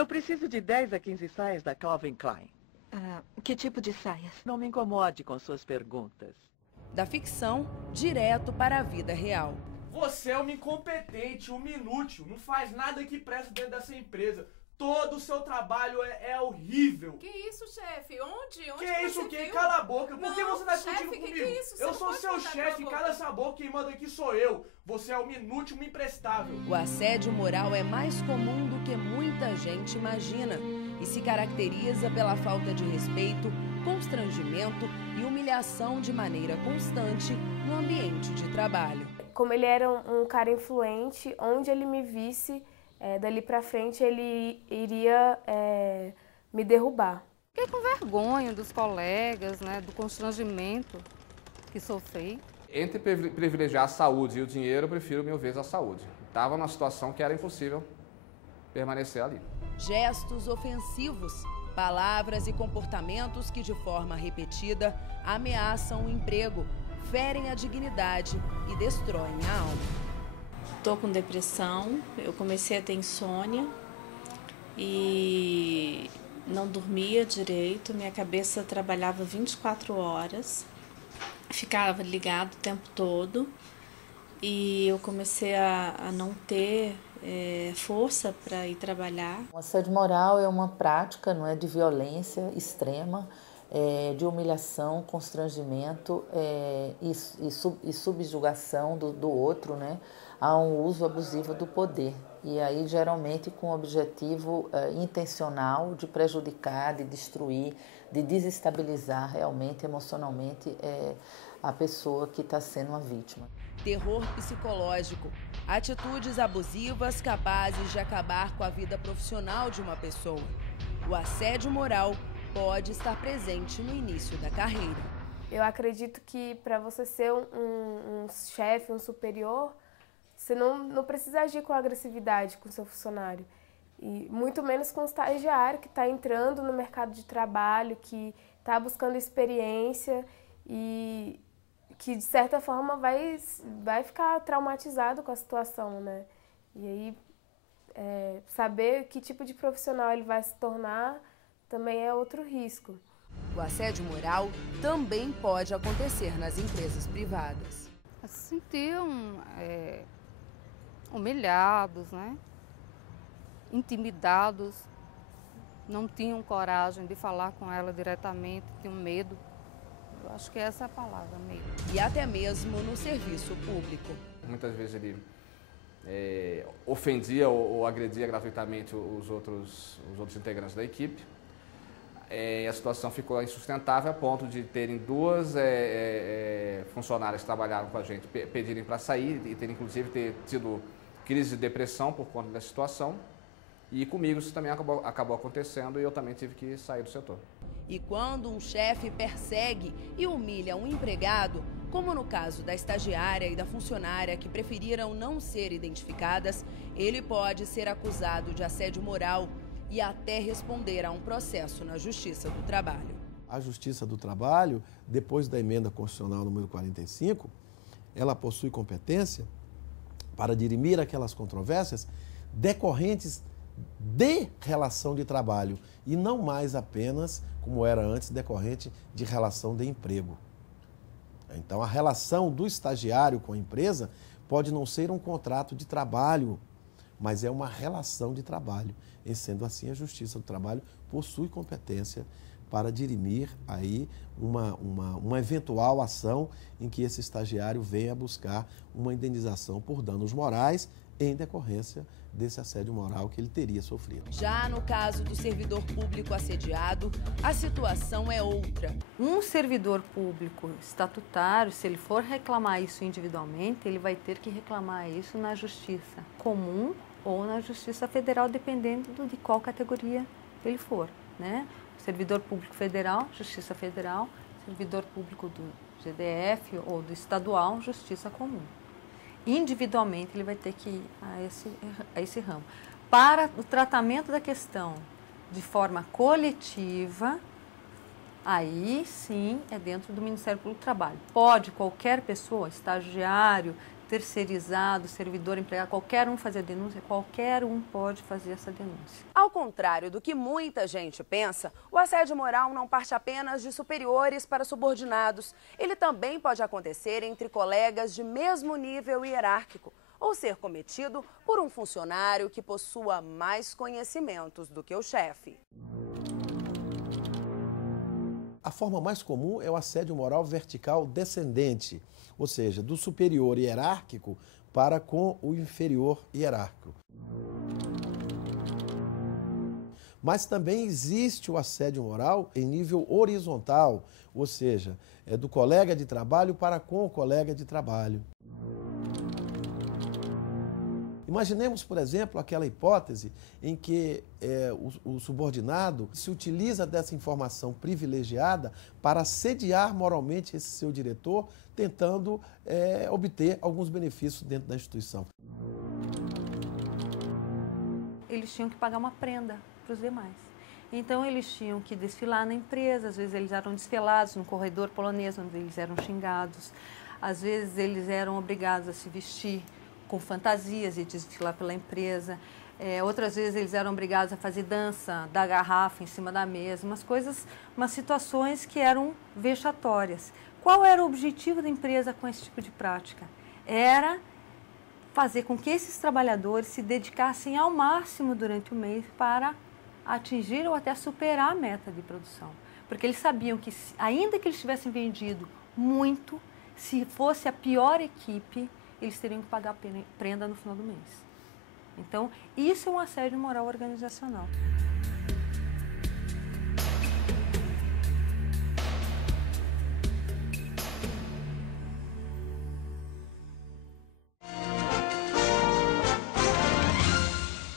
Eu preciso de 10 a 15 saias da Calvin Klein. Que tipo de saias? Não me incomode com suas perguntas. Da ficção, direto para a vida real. Você é uma incompetente, uma inútil, não faz nada que presta dentro dessa empresa. Todo o seu trabalho é horrível. Que isso, chefe? Onde Que isso, você que? viu? Cala a boca. Por que você tá discutindo chefe, comigo? que é isso? Você Eu não sou pode seu mandar chefe, cala a cala boca. essa boca, quem manda aqui sou eu. Você é uma inútil, uma imprestável. O assédio moral é mais comum do que muita gente imagina e se caracteriza pela falta de respeito, constrangimento e humilhação de maneira constante no ambiente de trabalho. Como ele era um cara influente, onde ele me visse, dali pra frente ele iria me derrubar. Fiquei com vergonha dos colegas, né, do constrangimento que sofri. Entre privilegiar a saúde e o dinheiro, eu prefiro mil vezes a saúde. Estava numa situação que era impossível permanecer ali. Gestos ofensivos, palavras e comportamentos que de forma repetida ameaçam o emprego, ferem a dignidade e destroem a alma. Estou com depressão, eu comecei a ter insônia e não dormia direito, minha cabeça trabalhava 24 horas, ficava ligado o tempo todo e eu comecei a não ter força para ir trabalhar. O assédio moral é uma prática, não é, de violência extrema, de humilhação, constrangimento e subjugação do outro, né, a um uso abusivo do poder. E aí, geralmente, com o objetivo intencional de prejudicar, de destruir, de desestabilizar realmente, emocionalmente, a pessoa que está sendo uma vítima. Terror psicológico, atitudes abusivas capazes de acabar com a vida profissional de uma pessoa. O assédio moral pode estar presente no início da carreira. Eu acredito que para você ser um chefe, um superior, você não precisa agir com agressividade com o seu funcionário. E muito menos com o estagiário que está entrando no mercado de trabalho, que está buscando experiência e que, de certa forma, vai ficar traumatizado com a situação, né? E aí, saber que tipo de profissional ele vai se tornar também é outro risco. O assédio moral também pode acontecer nas empresas privadas. Se sentiam humilhados, né? Intimidados, não tinham coragem de falar com ela diretamente, tinham medo. Eu acho que essa é a palavra, medo. E até mesmo no serviço público. Muitas vezes ele ofendia ou agredia gratuitamente os outros integrantes da equipe. A situação ficou insustentável a ponto de terem duas funcionárias que trabalharam com a gente pedirem para sair e ter inclusive tido crise de depressão por conta dessa situação. E comigo isso também acabou acontecendo e eu também tive que sair do setor. E quando um chefe persegue e humilha um empregado, como no caso da estagiária e da funcionária que preferiram não ser identificadas, ele pode ser acusado de assédio moral e até responder a um processo na Justiça do Trabalho. A Justiça do Trabalho, depois da emenda constitucional número 45, ela possui competência para dirimir aquelas controvérsias decorrentes de relação de trabalho e não mais apenas, como era antes, decorrente de relação de emprego. Então, a relação do estagiário com a empresa pode não ser um contrato de trabalho, mas é uma relação de trabalho. E sendo assim, a Justiça do Trabalho possui competência para dirimir aí uma eventual ação em que esse estagiário venha buscar uma indenização por danos morais em decorrência desse assédio moral que ele teria sofrido. Já no caso do servidor público assediado, a situação é outra. Um servidor público estatutário, se ele for reclamar isso individualmente, ele vai ter que reclamar isso na Justiça Comum ou na Justiça Federal, dependendo de qual categoria ele for, né? Servidor público federal, Justiça Federal, servidor público do GDF ou do estadual, Justiça Comum. Individualmente, ele vai ter que ir a esse ramo. Para o tratamento da questão de forma coletiva, aí sim é dentro do Ministério Público do Trabalho. Pode qualquer pessoa, estagiário, terceirizado, servidor, empregado, qualquer um fazer a denúncia, qualquer um pode fazer essa denúncia. Ao contrário do que muita gente pensa, o assédio moral não parte apenas de superiores para subordinados. Ele também pode acontecer entre colegas de mesmo nível hierárquico ou ser cometido por um funcionário que possua mais conhecimentos do que o chefe. A forma mais comum é o assédio moral vertical descendente, ou seja, do superior hierárquico para com o inferior hierárquico. Mas também existe o assédio moral em nível horizontal, ou seja, é do colega de trabalho para com o colega de trabalho. Imaginemos, por exemplo, aquela hipótese em que o subordinado se utiliza dessa informação privilegiada para assediar moralmente esse seu diretor, tentando obter alguns benefícios dentro da instituição. Eles tinham que pagar uma prenda para os demais. Então, eles tinham que desfilar na empresa, às vezes eles eram desfilados no corredor polonês, onde eles eram xingados. Às vezes, eles eram obrigados a se vestir com fantasias e desfilar pela empresa. Outras vezes eles eram obrigados a fazer dança da garrafa em cima da mesa, umas situações que eram vexatórias. Qual era o objetivo da empresa com esse tipo de prática? Era fazer com que esses trabalhadores se dedicassem ao máximo durante o mês para atingir ou até superar a meta de produção. Porque eles sabiam que, ainda que eles tivessem vendido muito, se fosse a pior equipe, eles teriam que pagar prenda no final do mês. Então, isso é um assédio moral organizacional.